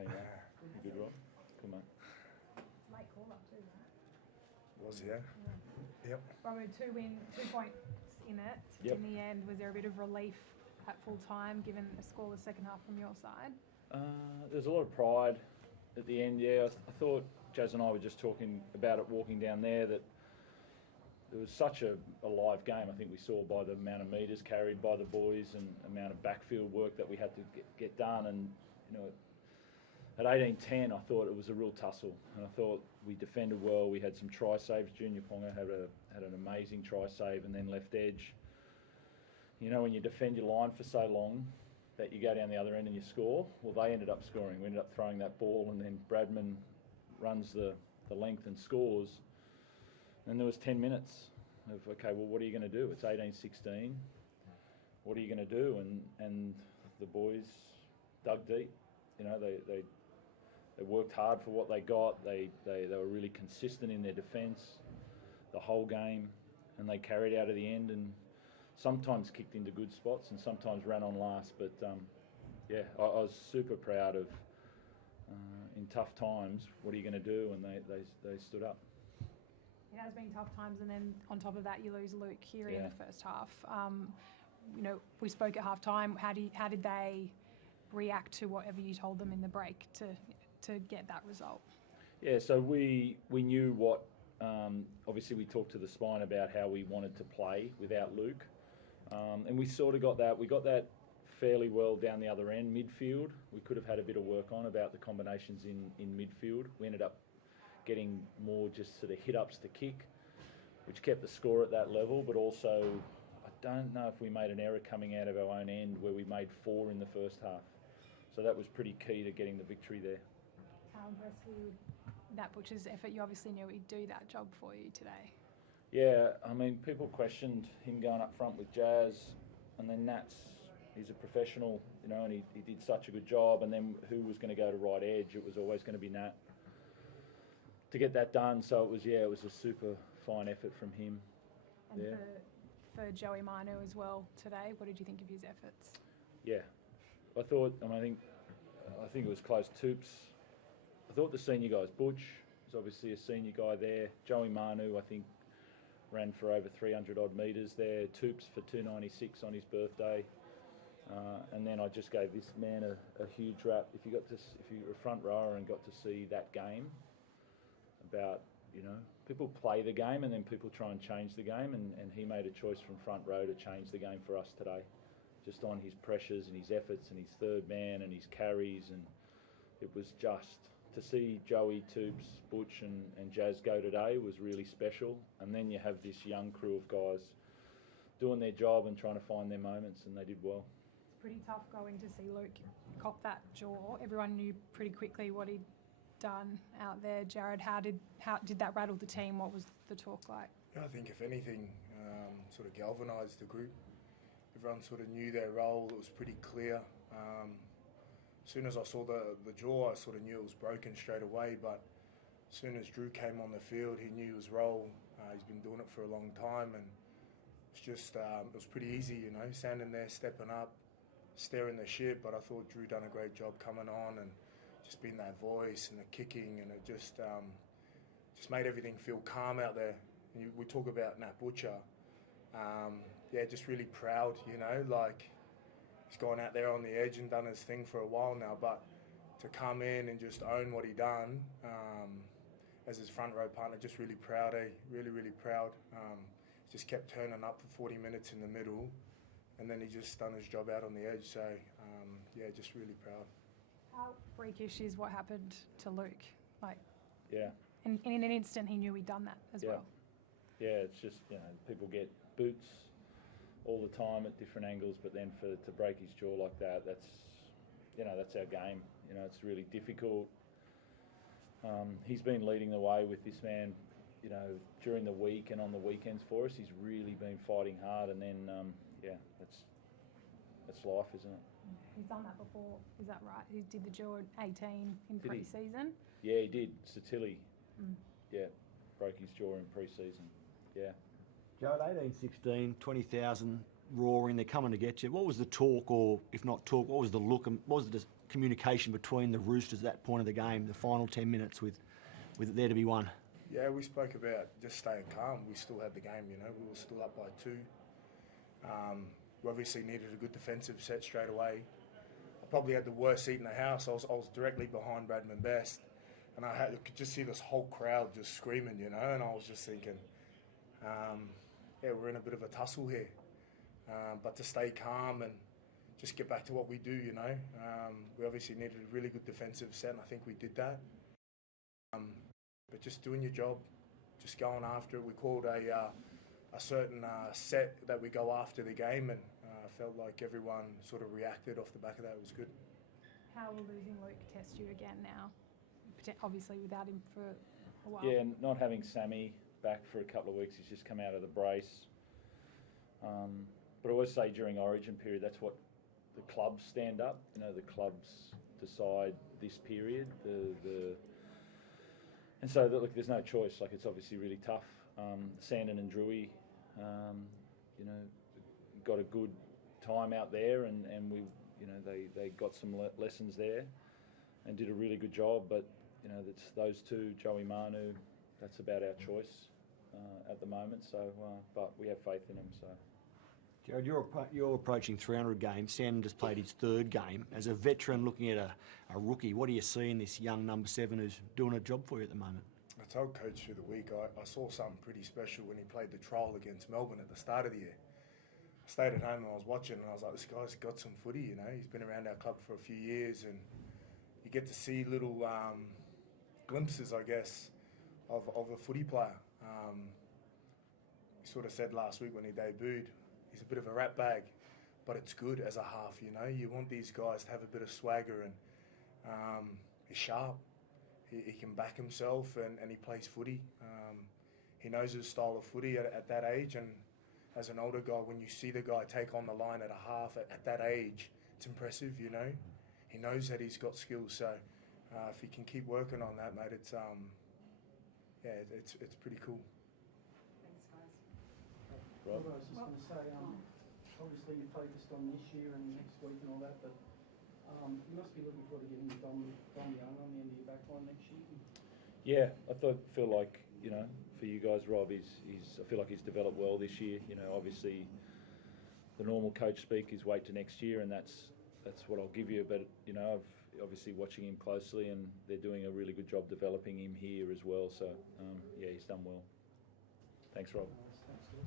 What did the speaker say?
Hey, mate. You good, Rob? Good, mate. Late call up too, right? Was, yeah. Yep. Robbo, 2 points in it. Yep. In the end, was there a bit of relief at full time given the scoreless second half from your side? There's a lot of pride at the end, yeah. I thought Jazz and I were just talking about it walking down there, that there was such a live game. I think we saw by the amount of metres carried by the boys and amount of backfield work that we had to get done. And, you know, at 18-10, I thought it was a real tussle. And I thought we defended well. We had some try saves. Junior Ponga had an amazing try save, and then left edge. You know, when you defend your line for so long that you go down the other end and you score, well, they ended up scoring. We ended up throwing that ball, and then Bradman runs the length and scores. And there was 10 minutes of, okay, well, what are you going to do? It's 18-16. What are you going to do? And the boys dug deep. You know, they worked hard for what they got. They were really consistent in their defence the whole game, and they carried out of the end and sometimes kicked into good spots and sometimes ran on last. But, yeah, I was super proud of, in tough times, what are you going to do? And they stood up. It has been tough times, and then on top of that, you lose Luke here in the first half. You know, we spoke at half time. How did they react to whatever you told them in the break to get that result? Yeah, so we knew what. Obviously, we talked to the spine about how we wanted to play without Luke, and we sort of got that. We got that fairly well down the other end, midfield. We could have had a bit of work on about the combinations in midfield. We ended up getting more just sort of hit-ups to kick, which kept the score at that level, but also I don't know if we made an error coming out of our own end where we made 4 in the first half. So that was pretty key to getting the victory there. How impressed were you with that butcher's effort? You obviously knew he'd do that job for you today. Yeah, I mean, people questioned him going up front with Jazz, and then he's a professional, you know, and he did such a good job, and then who was going to go to right edge? It was always going to be Nat to get that done. So it was a super fine effort from him. And for Joey Manu as well today, what did you think of his efforts? Yeah, I think it was close. Toops, I thought the senior guys, Butch is obviously a senior guy there. Joey Manu, I think, ran for over 300 odd metres there. Toops for 296 on his birthday. And then I just gave this man a huge rap. If you were a front rower and got to see that game, about, you know, people play the game and then people try and change the game, and he made a choice from front row to change the game for us today, just on his pressures and his efforts and his third man and his carries. And it was just to see Joey, Toops, Butch and Jazz go today was really special. And then you have this young crew of guys doing their job and trying to find their moments, and they did well. It's pretty tough going to see Luke cop that jaw. Everyone knew pretty quickly what he'd done out there. Jared, how did that rattle the team? What was the talk like? Yeah, I think if anything, sort of galvanised the group. Everyone sort of knew their role. It was pretty clear. As soon as I saw the jaw, I sort of knew it was broken straight away. But as soon as Drew came on the field, he knew his role. He's been doing it for a long time, and it's just it was pretty easy, you know, standing there, stepping up, steering the ship. But I thought Drew done a great job coming on and just being that voice and the kicking, and it just made everything feel calm out there. And we talk about Nat Butcher, just really proud, you know, like he's gone out there on the edge and done his thing for a while now, but to come in and just own what he done as his front row partner, just really proud, really, really proud. Just kept turning up for 40 minutes in the middle, and then he just done his job out on the edge, so just really proud. How freakish is what happened to Luke? Like, yeah. In an instant, he knew he'd done that as well. Yeah, it's just, you know, people get boots all the time at different angles, but then to break his jaw like that, that's our game. You know, it's really difficult. He's been leading the way with this man, you know, during the week and on the weekends for us. He's really been fighting hard, and then, that's life, isn't it? He's done that before, is that right? He did the jaw at 18 in pre-season? Yeah, he did. Satilli, broke his jaw in pre-season. Yeah. Joe, at 18-16, 20,000 roaring, they're coming to get you. What was the talk, or if not talk, what was the look and what was the communication between the Roosters at that point of the game, the final 10 minutes with it there to be won? Yeah, we spoke about just staying calm. We still had the game, we were still up by 2. We obviously needed a good defensive set straight away. I probably had the worst seat in the house. I was directly behind Bradman Best, and I could just see this whole crowd just screaming, and I was just thinking, we're in a bit of a tussle here. But to stay calm and just get back to what we do, we obviously needed a really good defensive set, and I think we did that. But just doing your job, just going after it. We called a certain set that we go after the game, and felt like everyone sort of reacted off the back of that. It was good. How will losing Luke test you again now? Obviously without him for a while. Yeah, not having Sammy back for a couple of weeks. He's just come out of the brace. But I always say during Origin period, that's what the clubs stand up. The clubs decide this period. And so look, there's no choice. Like, it's obviously really tough. Sandon and Drewy, got a good time out there, and we, they got some lessons there, and did a really good job. But that's those two, Joey Manu. That's about our choice at the moment. So, but we have faith in them. So. Jared, you're approaching 300 games. Sandon just played his 3rd game. As a veteran looking at a rookie, what do you see in this young number 7 who's doing a job for you at the moment? I told Coach through the week, I saw something pretty special when he played the trial against Melbourne at the start of the year. I stayed at home and I was watching, and I was like, this guy's got some footy, He's been around our club for a few years, and you get to see little glimpses, I guess, of a footy player. He sort of said last week when he debuted, he's a bit of a rat bag, but it's good as a half, You want these guys to have a bit of swagger, and he's sharp. He can back himself, and he plays footy. He knows his style of footy at that age, and as an older guy, when you see the guy take on the line at a half at that age, it's impressive, He knows that he's got skills, so if he can keep working on that, mate, it's pretty cool. Rob, I was just going to say, obviously you focused on this year and next week and all that, but you must be looking forward to getting Dom Young on the end of your back line next year. Yeah, I feel like, for you guys, Rob, I feel like he's developed well this year. Obviously the normal coach speak is wait to next year, and that's what I'll give you. But, I've obviously watching him closely, and they're doing a really good job developing him here as well. So, he's done well. Thanks, Rob.